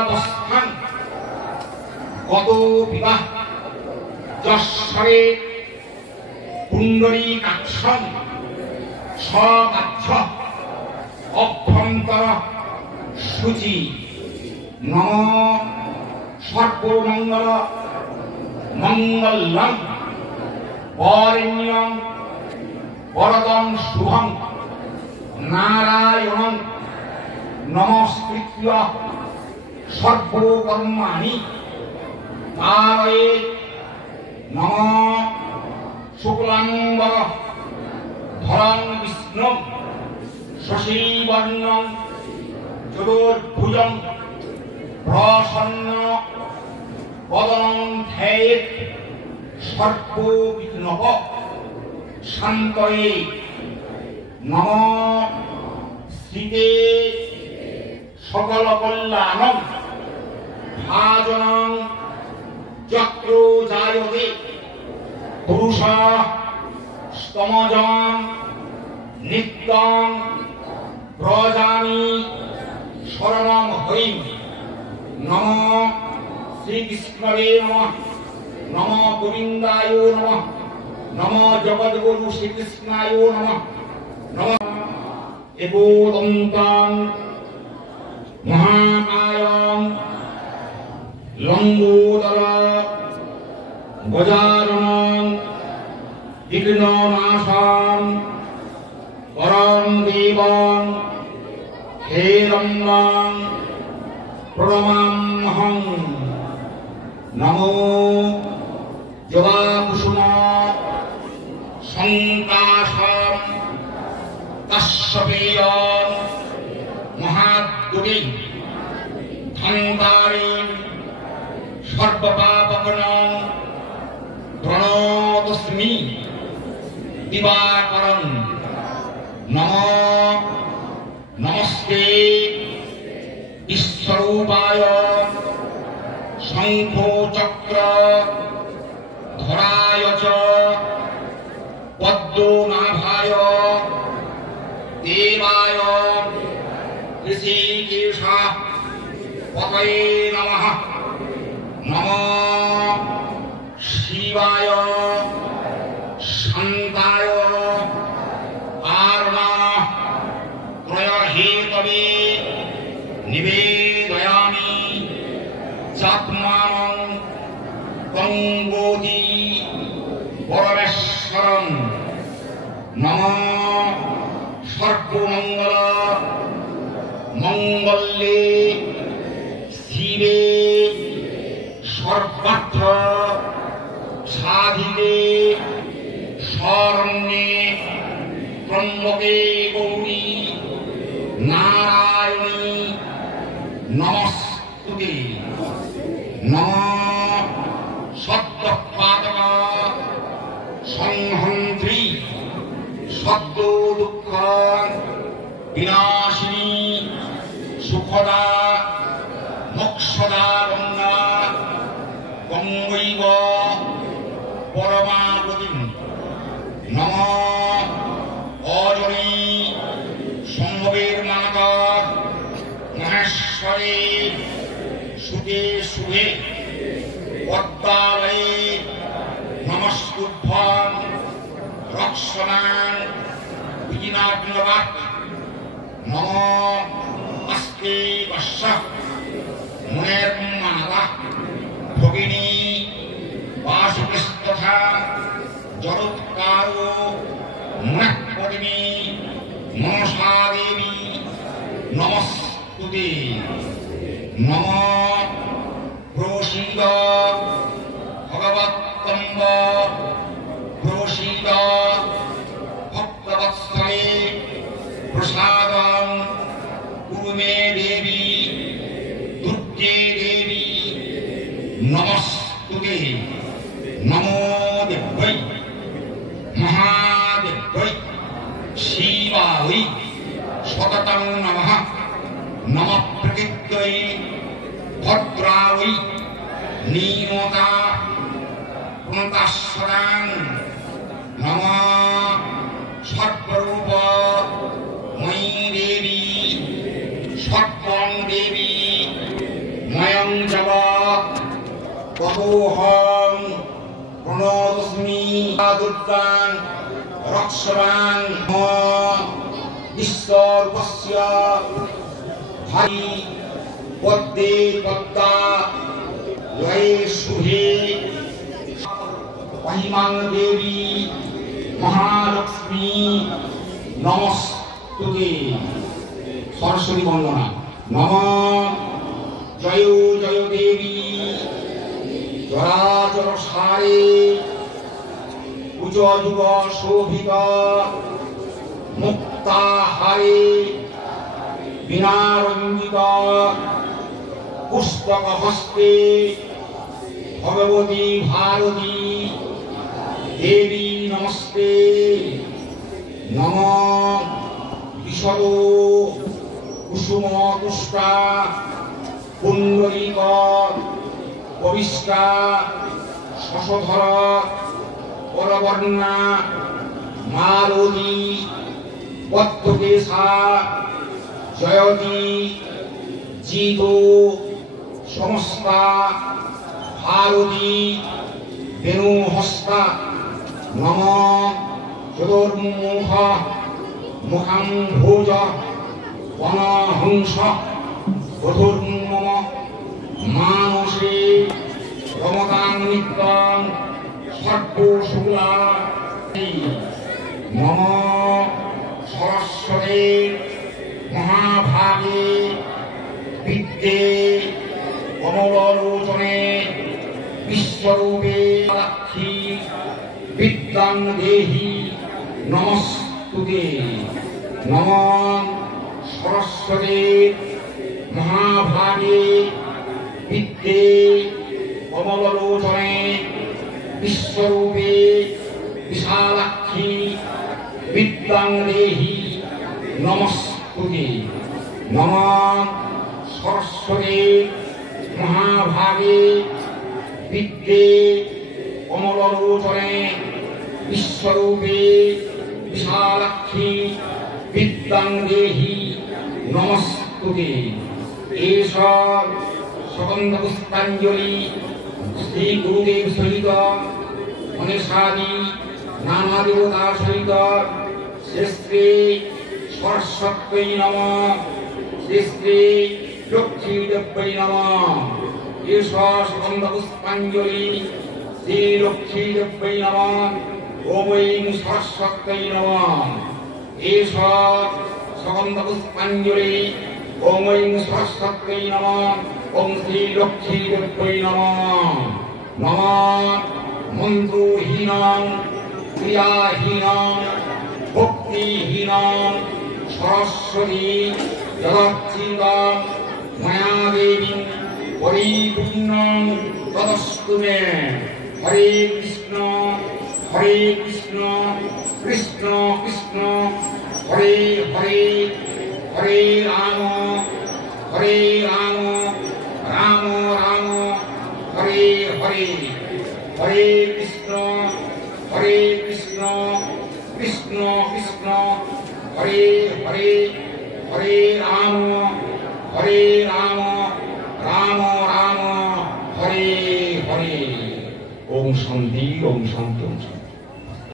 অবস্থান কত বিবাহ যশ্বরে পুণ্ডরীকাক্ষম স্বগাচ্ছ অভ্যন্তর শুচি নম সর্বমঙ্গল মঙ্গলং বরেণ্যং বরদং শুভং নারায়ণং নমস্কৃত্য সর্বকর্মাণি কারয়েৎ নম শুক্লাম্বর ধরং বিষ্ণুং শশীবর্ণং চতুর্ভুজং প্রসন্ন বদনং ধ্যায়েৎ সর্ববিঘ্নঃ শান্তয়ে নম শ্রীতে সকল কল্যাণং ভাজনং চক্র জায়তে পুরুষ স্তমজং নিত্যং ব্রজামি শরণং হরিং নম শ্রীকৃষ্ণরে নমঃ নম গোবিন্দায় নমঃ নম জগদ্গুরু শ্রীকৃষ্ণায় নমঃ নম একদন্তাং মহাকায়ং লম্বোদর গজাননং বিঘ্ননাশাং পরম দেবং হেরম্বং প্রণমাম্যহং নমো জবাকুসুম সংকাশং কাশ্যপেয়ং মহাদ্যুতিং ধন্তারিং সর্বপাপকরং প্রণতস্মি দিবাকরং নমঃ নমস্তে বিশ্বরূপায় শঙ্খ চক্র ধরায় চ পদ্মনাভায় দেবায় ঋষিকেশ পতয়ে নমঃ নমঃ শিবায় শান্তায় কারণ ত্রয়হেতবে নিবেদয়ামি চাত্মানং গঙ্গোতি পরমেশ্বরং নমঃ সর্বমঙ্গল মঙ্গলে শিবে সর্বার্থ সাধিকে শরণ্যে ত্রম্বকে গৌরী নারায়ণী নমস্তুতে নমঃ সত্যপাতক সংহন্ত্রী সত্য দুঃখ বিনাশিনী সুখদা মোক্ষদা গঙ্গা গঙ্গৈব পরমাগতিং নমঃ অজনী সম্ভবের মাতা মহেশ্বরী সুতে শুভে পদ্মালয়ে নমস্তুভ্যং রক্ষণাং বিঘ্নাগ্নবাৎ নমঃ আস্তে বর্ষ মুনের মাতা ভগিনী বাসুকৃস্তথা জরৎকারো মুনঃপদিনী মনসা দেবী নমস্তুতে নমঃ প্রসীদ ভগবত্তম্ব প্রসীদ ভক্তবৎসলে প্রসাদং কুরু মে দেবী দুর্গে দেবী নমস্তুতে নমো দেব্যৈ মহাদেব্যৈ শিবাयै সততং নমঃ নমঃ প্রকৃত্যৈ ভদ্রাयै নিয়তা পুনতাশ্বরাং নমঃ সর্বরূপ ময়ী দেবী সর্বং দেবী ইদং জগৎ ততোহং প্রণতস্মি দুর্গাং রক্ষবাং ঈশ্বরস্য হরি পদ্মে পদ্মা লয়ে শুভে মহিমাং দেবী মহালক্ষ্মী নমস্তুতে। সরস্বতী বন্দনা। নম জয় জয় দেবী জরাচর সারে কুজ যুগ শোভিত মুক্তাহারে বিনারঞ্জিত পুস্তক হস্তে ভগবতী ভারতী দেবী নমস্তে। নম বিশদ কুসুম তুষ্টা পুণ্ডরীক কবিষ্টা শশধর পরবর্ণা মালতী পদ্মকেশা জয়তী জিত সমস্তা ভারতী বেণুহস্তা। নম চতুর্মুখ মুখাং ভোজ বনহংস বধূর্মম মানসে রমতাং নিত্যং সর্বশুক্লা। নম সরস্বতী মহাভাগে বিদ্যে কমললোচনে বিশ্বরূপে লক্ষ্মী বিদ্যাং দেহি নমস্তুতে। নম সরস্বতী মহাভাগে বিদ্যে কমললোচনে বিশ্বরূপে বিশালাক্ষী বিদ্যাং দেহি নমস্তুতে। নম সরস্বতী মহাভাগে বিদ্যে কমললোচনে বিশ্বরূপে বিশালাক্ষী বিদ্যাং দেহি নমস্তুতে। এষ সকন্দ পুষ্পাঞ্জলি শ্রী গুরুদেব সহিত গণেশাদি নানা দেবতার সহিত শ্রী শ্রী সরস্বত্যৈ নমঃ শ্রী শ্রী লক্ষ্মীদেব্যৈ নমঃ। এষ সকন্দ পুষ্পাঞ্জলি শ্রী লক্ষ্মীদেব্যৈ নমঃ ওম ঐং সরস্বত্যৈ নমঃ। এষ সকন্দ পুষ্পাঞ্জলি ওম ঐং সরস্বত্যৈ নমঃ ওম শ্রী লক্ষ্মীদেব্যৈ নমঃ। নমঃ মন্ত্রহীনং ক্রিয়াহীনং ভক্তিহীনং সরস্বতী যদর্চিতং ময়া দেবীং পরিপূর্ণং তদস্তু মে। হরে কৃষ্ণ কৃষ্ণ কৃষ্ণ হরে হরে হরে রাম রাম রাম হরে হরে। হরে কৃষ্ণ কৃষ্ণ কৃষ্ণ হরে হরে হরে রাম রাম রাম হরে হরে। ওম শান্তি ওম শান্তি ওম শান্তি।